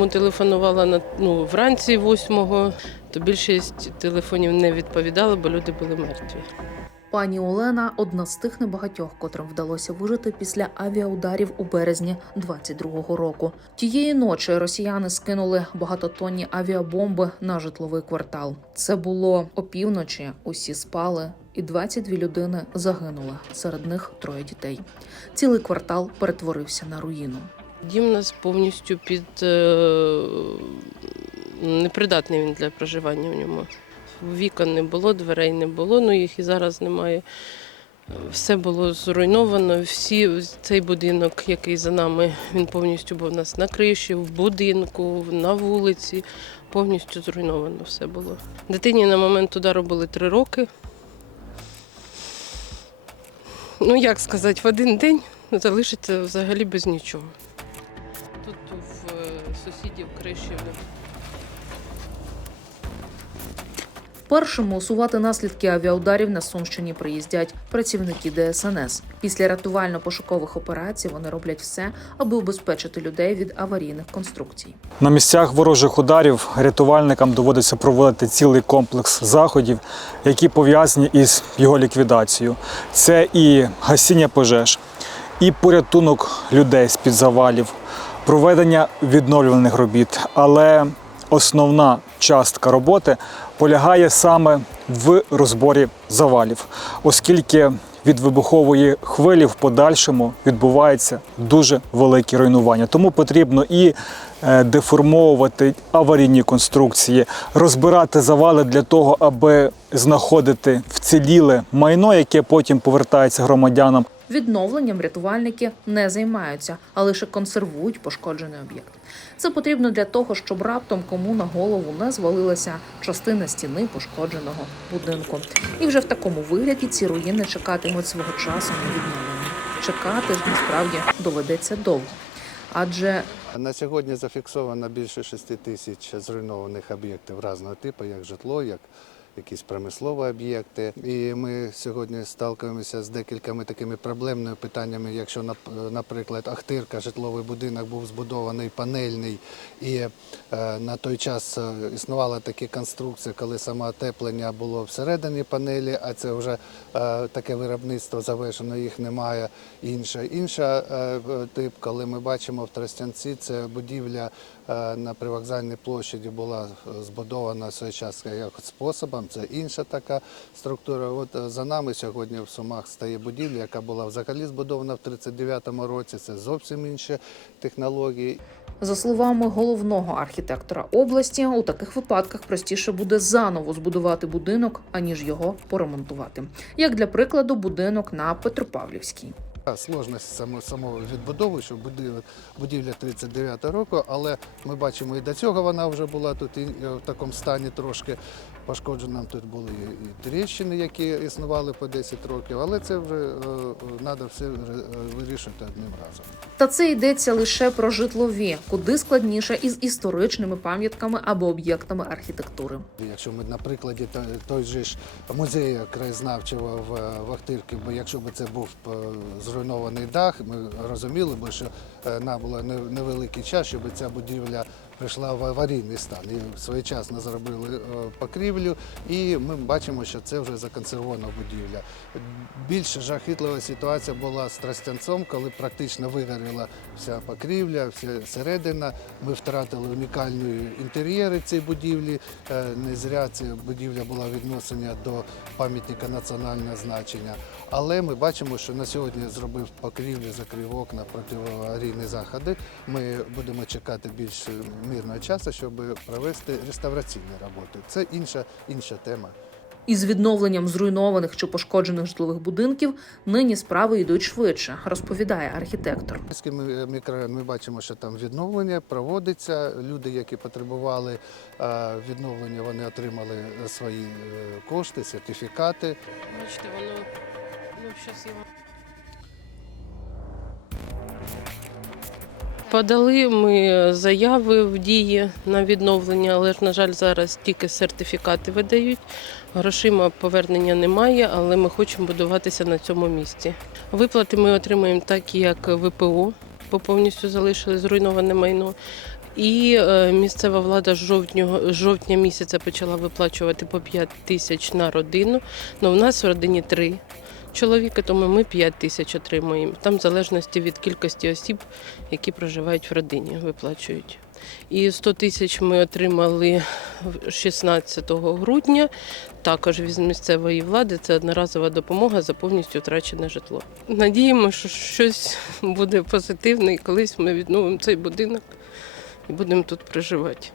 кому телефонувала на ну, вранці 8-го, то більшість телефонів не відповідали, бо люди були мертві. Пані Олена одна з тих небагатьох, котрим вдалося вижити після авіаударів у березні 22-го року. Тієї ночі росіяни скинули багатотонні авіабомби на житловий квартал. Це було опівночі. Усі спали, і 22 людини загинули. Серед них троє дітей. Цілий квартал перетворився на руїну. Дім у нас повністю під е, непридатний він для проживання в ньому. Вікон не було, дверей не було, ну їх і зараз немає. Все було зруйновано. Всі цей будинок, який за нами, він повністю був у нас на криші, в будинку, на вулиці. Повністю зруйновано все було. Дитині на момент удару були три роки. Ну, як сказати, в один день залишиться взагалі без нічого. Тут в е, сусідів криші Першими усувати наслідки авіаударів на Сумщині приїздять працівники ДСНС. Після рятувально-пошукових операцій вони роблять все, аби убезпечити людей від аварійних конструкцій. На місцях ворожих ударів рятувальникам доводиться проводити цілий комплекс заходів, які пов'язані із його ліквідацією. Це і гасіння пожеж, і порятунок людей з-під завалів, проведення відновлювальних робіт. Але основна частка роботи полягає саме в розборі завалів, оскільки від вибухової хвилі в подальшому відбувається дуже великі руйнування. Тому потрібно і е, деформовувати аварійні конструкції, розбирати завали для того, аби знаходити вціліле майно, яке потім повертається громадянам. Відновленням рятувальники не займаються, а лише консервують пошкоджений об'єкт. Це потрібно для того, щоб раптом кому на голову не звалилася частина стіни пошкодженого будинку. І вже в такому вигляді ці руїни чекатимуть свого часу на відновлення. Чекати ж насправді доведеться довго. Адже На сьогодні зафіксовано більше 6 тисяч зруйнованих об'єктів різного типу, як житло, як якісь промислові об'єкти. І ми сьогодні сталкуємося з декількома такими проблемними питаннями. Якщо, наприклад, Ахтирка, житловий будинок був збудований панельний, і е, на той час е, існувала такі конструкції, коли самоотеплення було всередині панелі, а це вже е, таке виробництво завершено, їх немає. Інша інша тип, коли ми бачимо в Тростянці, це будівля на привокзальній площаді була е, збудована час як способом. Це інша така структура. От е, за нами сьогодні в Сумах стає будівля, яка була взагалі збудована в 39-му році. Це зовсім інші технології. За словами головного архітектора області, у таких випадках простіше буде заново збудувати будинок, аніж його поремонтувати. Як для прикладу, будинок на Петропавлівській. Сложність само, відбудови, що будівля, будівля 39 року, але ми бачимо і до цього вона вже була тут і, е, в такому стані трошки пошкоджена. Тут були і, тріщини, які існували по 10 років, але це вже треба все е, вирішувати одним разом. Та це йдеться лише про житлові, куди складніше із історичними пам'ятками або об'єктами архітектури. Якщо ми на прикладі той же ж музею краєзнавчого в, в Ахтирці, бо якщо б це був е, зруйнований дах, ми розуміли б, що е, нам було невеликий час, щоб ця будівля прийшла в аварійний стан. І своєчасно зробили е, покрівлю, і ми бачимо, що це вже законсервована будівля. Більш жахітлива ситуація була з Тростянцом, коли практично вигоріла вся покрівля, вся середина. Ми втратили унікальні інтер'єри цієї будівлі. Е, Не зря ця будівля була віднесена до пам'ятника національного значення. Але ми бачимо, що на сьогодні зробив покрівлю, закрив окна, протиаварійні заходи. Ми будемо чекати більш мирного часу, щоб провести реставраційні роботи. Це інша, інша тема. Із відновленням зруйнованих чи пошкоджених житлових будинків нині справи йдуть швидше, розповідає архітектор. Ми- мікрорайон ми бачимо, що там відновлення проводиться. Люди, які потребували відновлення, вони отримали свої е, кошти, сертифікати. Бачите, воно ну, щас Подали ми заяви в дії на відновлення, але ж, на жаль, зараз тільки сертифікати видають. Грошима повернення немає, але ми хочемо будуватися на цьому місці. Виплати ми отримуємо так, як ВПО, бо повністю залишили зруйноване майно. І е, місцева влада жовтня, жовтня місяця почала виплачувати по 5 тисяч на родину. Ну, у нас в родині три чоловіка, тому ми 5 тисяч отримуємо. Там в залежності від кількості осіб, які проживають в родині, виплачують. І 100 тисяч ми отримали 16 грудня. Також від місцевої влади це одноразова допомога за повністю втрачене житло. Надіємо, що щось буде позитивне, і колись ми відновимо цей будинок і будемо тут проживати.